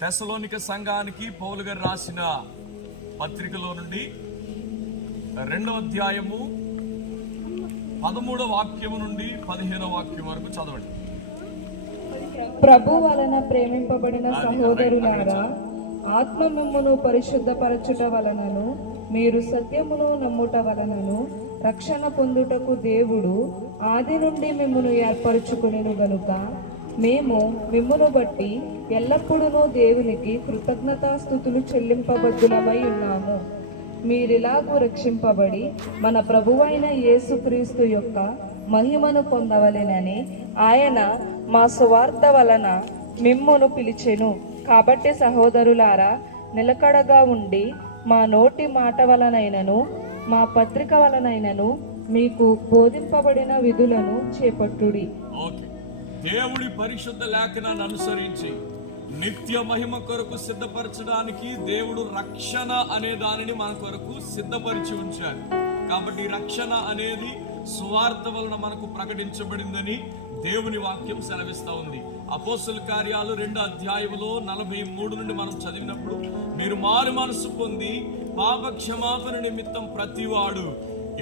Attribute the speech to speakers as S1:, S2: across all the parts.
S1: తెసలోనిక సంఘానికి పౌలు గారు రాసిన పత్రికలో నుండి రెండవ అధ్యాయము పదమూడవ వాక్యము నుండి పదిహేనవ వాక్యం వరకు చదవండి.
S2: ప్రభు వలన ప్రేమింపబడిన సహోదరులారా ఆత్మ మిమ్మును పరిశుద్ధపరచుట వలనను మీరు సత్యమును నమ్ముట వలనను రక్షణ పొందుటకు దేవుడు ఆది నుండి మిమ్మును ఏర్పరచుకునేను గనుక మేము మిమ్మును బట్టి ఎల్లప్పుడూ దేవునికి కృతజ్ఞతాస్థుతులు చెల్లింపబద్దులమై ఉన్నాము. మీరిలాగూ రక్షింపబడి మన ప్రభువైన యేసుక్రీస్తు యొక్క మహిమను పొందవలెనని ఆయన మా సువార్త వలన మిమ్మును పిలిచెను. కాబట్టి సహోదరులారా నిలకడగా ఉండి మా నోటి మాట వలనైనను మా పత్రిక వలనైనను మీకు బోధింపబడిన విధులను చేపట్టుడి.
S1: ఓకే దేవుడి పరిశుద్ధ లేఖనాన్ని అనుసరించి నిత్య మహిమ కొరకు సిద్ధపరచడానికి దేవుడు రక్షణ అనే దానిని మన కొరకు సిద్ధపరిచి ఉంచారు కాబట్టి రక్షణ అనేది సువార్త వలన మనకు ప్రకటించబడిందని దేవుని వాక్యం సెలవిస్తూ ఉంది. అపోస్తుల కార్యాలు రెండు అధ్యాయములో నలభై మూడు నుండి మనం చదివినప్పుడు మీరు మారు మనసు పొంది పాప క్షమాపణ నిమిత్తం ప్రతివాడు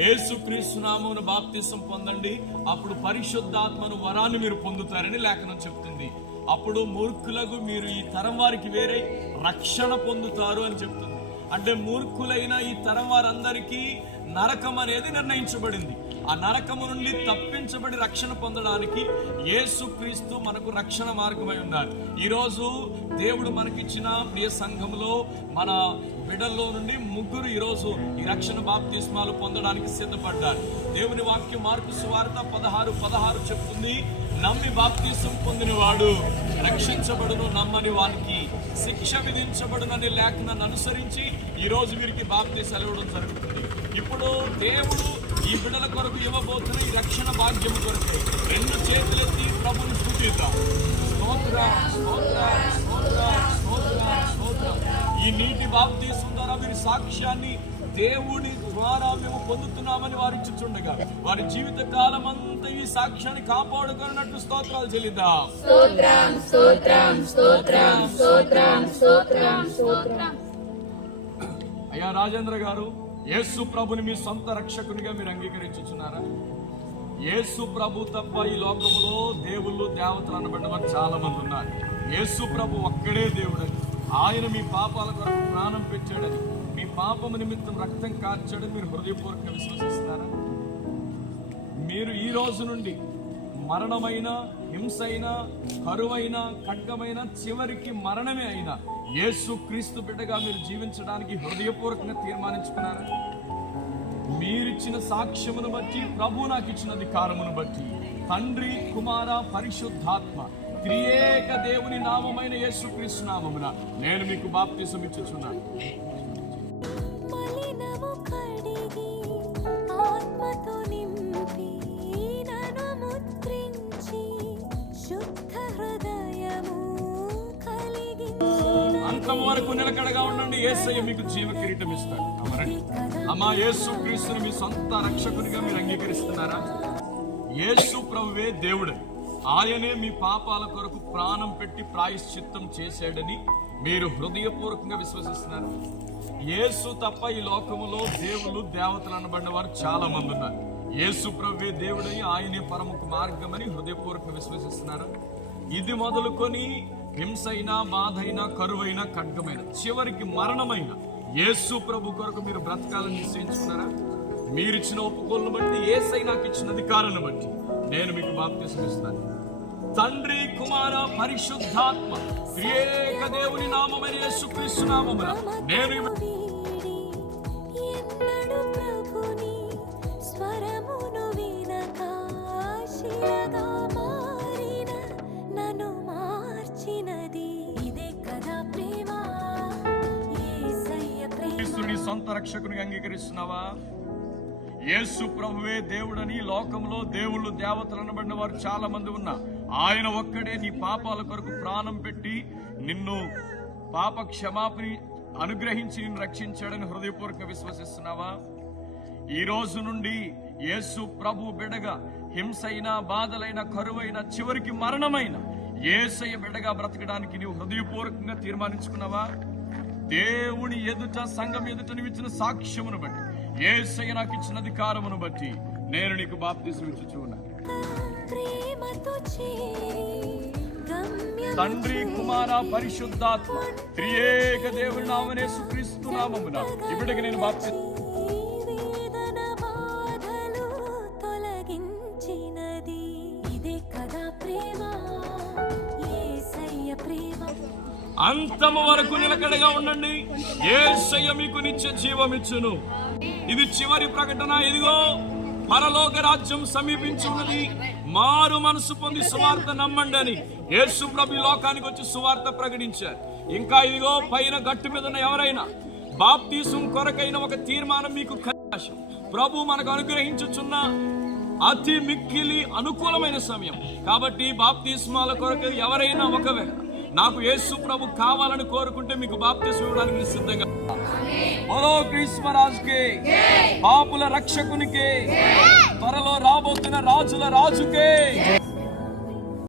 S1: యేసుక్రీస్తు నామమున బాప్తిసం పొందండి. అప్పుడు పరిశుద్ధాత్మను వరాన్ని మీరు పొందుతారని లేఖనం చెప్తుంది. అప్పుడు మూర్ఖులకు మీరు ఈ తరం వారికి వేరే రక్షణ పొందుతారు అని చెప్తుంది. అంటే మూర్ఖులైన ఈ తరం వారందరికీ నరకం అనేది నిర్ణయించబడింది. ఆ నరకము నుండి తప్పించబడి రక్షణ పొందడానికి యేసుక్రీస్తు మనకు రక్షణ మార్గమై ఉన్నారు. ఈరోజు దేవుడు మనకిచ్చిన ప్రియ సంఘంలో మన బిడల్లో నుండి ముగ్గురు ఈరోజు ఈ రక్షణ బాప్తిస్మాలు పొందడానికి సిద్ధపడ్డారు. దేవుని వాక్యం మార్పు సువార్త పదహారు పదహారు చెప్తుంది. నమ్మి బాప్తీసం పొందినవాడు రక్షించబడును నమ్మని వానికి శిక్ష విధించబడునని లేఖనను అనుసరించి ఈరోజు వీరికి బాప్తీసాలు ఇవ్వడం జరుగుతుంది. ఇప్పుడు దేవుడు ఈ బిడల కొరకు ఇవ్వబోతున్న ఈ రక్షణ భాగ్యం కొరకే రెండు చేతులెత్తి ప్రభుని స్థుతిద్దాం. స్తోత్ర స్తోత్ర స్తోత్ర స్తోత్ర స్తోత్ర. ఈ నీటి బాప్తీసం ద్వారా మీరు సాక్ష్యాన్ని దేవుని ద్వారా మేము పొందుతున్నామని వారు ఇచ్చుచుండగా వారి జీవిత కాలం అంతా ఈ సాక్ష్యాన్ని కాపాడుకున్నట్టు స్తోత్రాలు చెల్లిద్దాం.
S3: స్తోత్రం స్తోత్రం స్తోత్రం స్తోత్రం స్తోత్రం స్తోత్రం.
S1: అయ్యా రాజేంద్ర గారు యేసు ప్రభుని మీ సొంత రక్షకునిగా మీరు అంగీకరించుచున్నారా? యేసు ప్రభు తప్ప ఈ లోకంలో దేవుళ్ళు దేవతలు అనబడిన వారు చాలా మంది ఉన్నారు. యేసు ప్రభు ఒక్కడే దేవుడని ఆయన మీ పాపాల కొరకు ప్రాణం పెట్టాడని మీ పాపము నిమిత్తం రక్తం కార్చాడని మీరు హృదయపూర్వకంగా విశ్వసిస్తారా? మీరు ఈ రోజు నుండి మరణమైన హింసైన కరువైన ఖడ్గమైన చివరికి మరణమే అయినా యేసు క్రీస్తు బిడ్డగా మీరు జీవించడానికి హృదయపూర్వకంగా తీర్మానించుకున్నారా? మీరిచ్చిన సాక్ష్యమును బట్టి ప్రభు నాకు ఇచ్చిన అధికారమును బట్టి తండ్రి కుమార పరిశుద్ధాత్మ త్రియేక దేవుని నామమైన యేసుక్రీస్తు నామమున నేను మీకు బాప్తిసం ఇచ్చుచున్నాను. అంతం వరకు నిలకడగా ఉండండి. యేసయ్య మీకు జీవ కిరీటం ఇస్తాడు. అమరండి. అమ్మా యేసు క్రీస్తుని మీ సొంత రక్షకునిగా మీరు అంగీకరిస్తున్నారా? యేసు ప్రభువే దేవుడు. ఆయనే మీ పాపాల కొరకు ప్రాణం పెట్టి ప్రాయశ్చిత్తం చేశాడని మీరు హృదయపూర్వకంగా విశ్వసిస్తున్నారు. యేసు తప్ప ఈ లోకములో దేవులు దేవతలు అనబడిన వారు చాలా మంది ఉన్నారు. యేసు ప్రవ్వే దేవుడని ఆయనే పరముఖ మార్గమని హృదయపూర్వకంగా విశ్వసిస్తున్నారు. ఇది మొదలుకొని హింసైన బాధైనా కరువైన ఖడ్గమైన చివరికి మరణమైన యేసు ప్రభు కొరకు మీరు బ్రతకాలని నిశ్చయించుకున్నారా? మీరిచ్చిన ఒప్పుకోలను బట్టి ఏసై నాకు ఇచ్చిన అధికారాన్ని బట్టి. నేను మీకు బాప్తిసం ఇస్తాను తండ్రి కుమార పరిశుద్ధాత్మ ఏక దేవుని నామమైన యేసుక్రీస్తు నామమున నేను సొంత రక్షకునిగా అంగీకరిస్తున్నావా? యేసు ప్రభువే దేవుడని లోకంలో దేవుళ్ళు దేవతలు అనబడిన వారు చాలా మంది ఉన్నా ఆయన ఒక్కడే నీ పాపాల కొరకు ప్రాణం పెట్టి నిన్ను పాప క్షమాపణి అనుగ్రహించి నిన్ను రక్షించాడని హృదయపూర్వక విశ్వసిస్తున్నావా? ఈ రోజు నుండి యేసు ప్రభు బిడగా హింసైన బాధలైన కరువైన చివరికి మరణమైన ఏసయ్య బిడగా బ్రతకడానికి నీవు హృదయపూర్వకంగా తీర్మానించుకున్నావా? దేవుని ఎదుట సంఘం ఎదుట నువ్వు ఇచ్చిన సాక్ష్యమును బట్టి. ఏసయ్య నాకు ఇచ్చిన అధికారమును బట్టి నేను నీకు బాప్తిసం
S4: గమ్యం
S1: తండ్రి కుమార పరిశుద్ధాత్మ త్రియేక దేవుని నామనే సుక్రీస్తు నామమున ఇప్పటికి నేను బాప్తి అంతము వరకు నిలకడగా ఉండండి. ఏసయ్య మీకు నిత్య జీవమిచ్చును. ఇది చివరి ప్రకటన. ఇదిగో పరలోక రాజ్యం సమీపించున్నది మారు మనసు పొంది సువార్త నమ్మండి అని యేసు ప్రభు లోకానికి వచ్చి సువార్త ప్రకటించారు. ఇంకా ఇదిగో పైన గట్టు మీద ఉన్న ఎవరైనా బాప్తీసం కొరకైన ఒక తీర్మానం మీకు కలాశం ప్రభు మనకు అనుగ్రహించుచున్న అతి మిక్కిలి అనుకూలమైన సమయం. కాబట్టి బాప్తీస్మాల కొరకు ఎవరైనా ఒకవేళ నాకు యేసు ప్రభు కావాలని కోరుకుంటే మీకు బాప్తిస్మ ఇవ్వడానికి నేను సిద్ధంగా బలో క్రీస్మరాజుకి పాపుల రక్షకునికే త్వరలో రాబోతున్న రాజుల రాజుకే.